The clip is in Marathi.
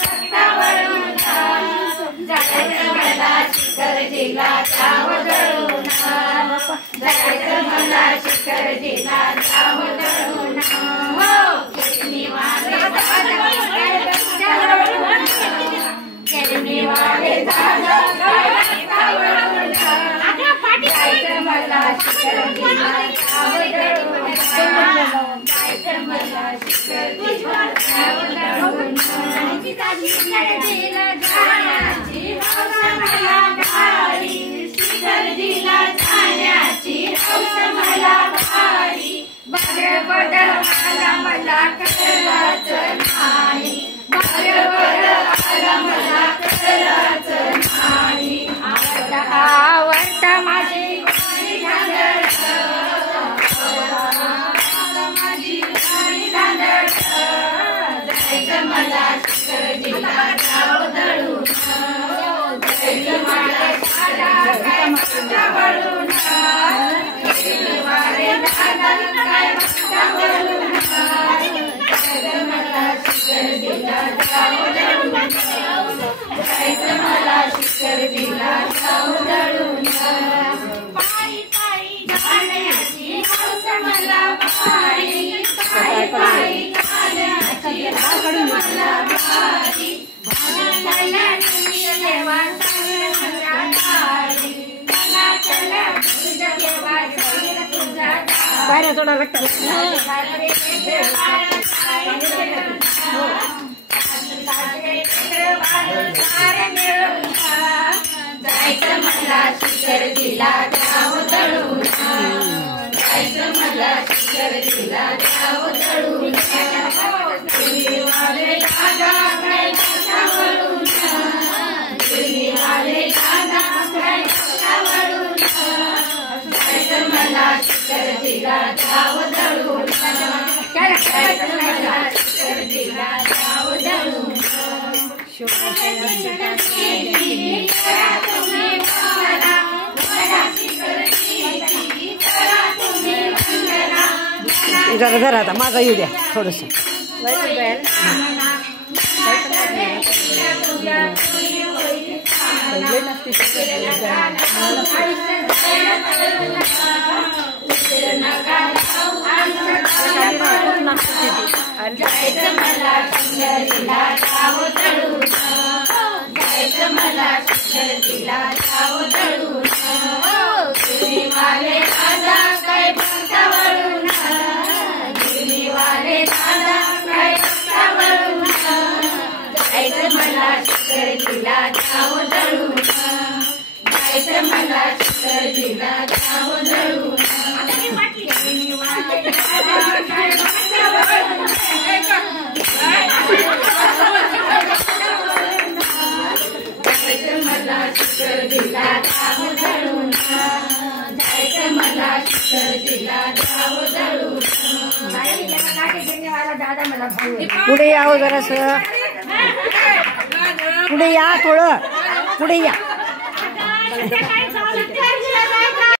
भक्तावरून जायचं मला शिखरजीला जाव दळून जायचं मला शिखरजीला जाव दळून केळणी वाले दादा भक्तावरून जायचं मला शिखरजीला जाव दळून जायचं मला शिखरजीला जाव दळून शिखरजीला जाण्याची हौस मला भारी शिखरजीला जाण्याची हौस मला भारी बरोबर आला मला कळलंच नाही बरोबर आला मला कळलंच नाही आवडता माझी कोणी धांदळ माझी कोणी धांदळ जायचं मला शिखरजीला जाव दळून जायचं मला दादा काय भक्तावरून केळणी वाले दादा काय भक्तावरून जायचं मला शिखरजीला जाव दळून जायचं मला शिखरजीला जाव दळून पायी पायी जाण्याची हौस मला भारी पायी पायी जाण्याची हौस मला भारी चला तुम्ही देवा तुझा दारी चला तुझ्या देवा तुझा दारी थोडा लागतं जायचं मला शिखरजीला जाव दळून जायचं मला शिखरजीला जाव दळून केळणी वाले दादा काय भक्तावरून केळणी वाले दादा काय भक्तावरून जायचं मला शिखरजीला जाव दळून जायचं मला शिखरजीला जाव दळून जरा जरा आता माझा येऊ द्या थोडस जायचं मला शिखरजीला जाव दळून जायचं मला शिखरजीला जाव दळून केळणी वाले दादा काय भक्तावरून केळणी वाले दादा काय भक्तावरून जायचं मला शिखरजीला जाव दळून जायचं मला शिखरजीला जाव दळून केळणी वाले दादा काय भक्तावरून जायचं मला शिखरजीला जाव दळून जायचं मला शिखरजीला जाव दळून पुढे या हो जरास पुढे या थोडं पुढे या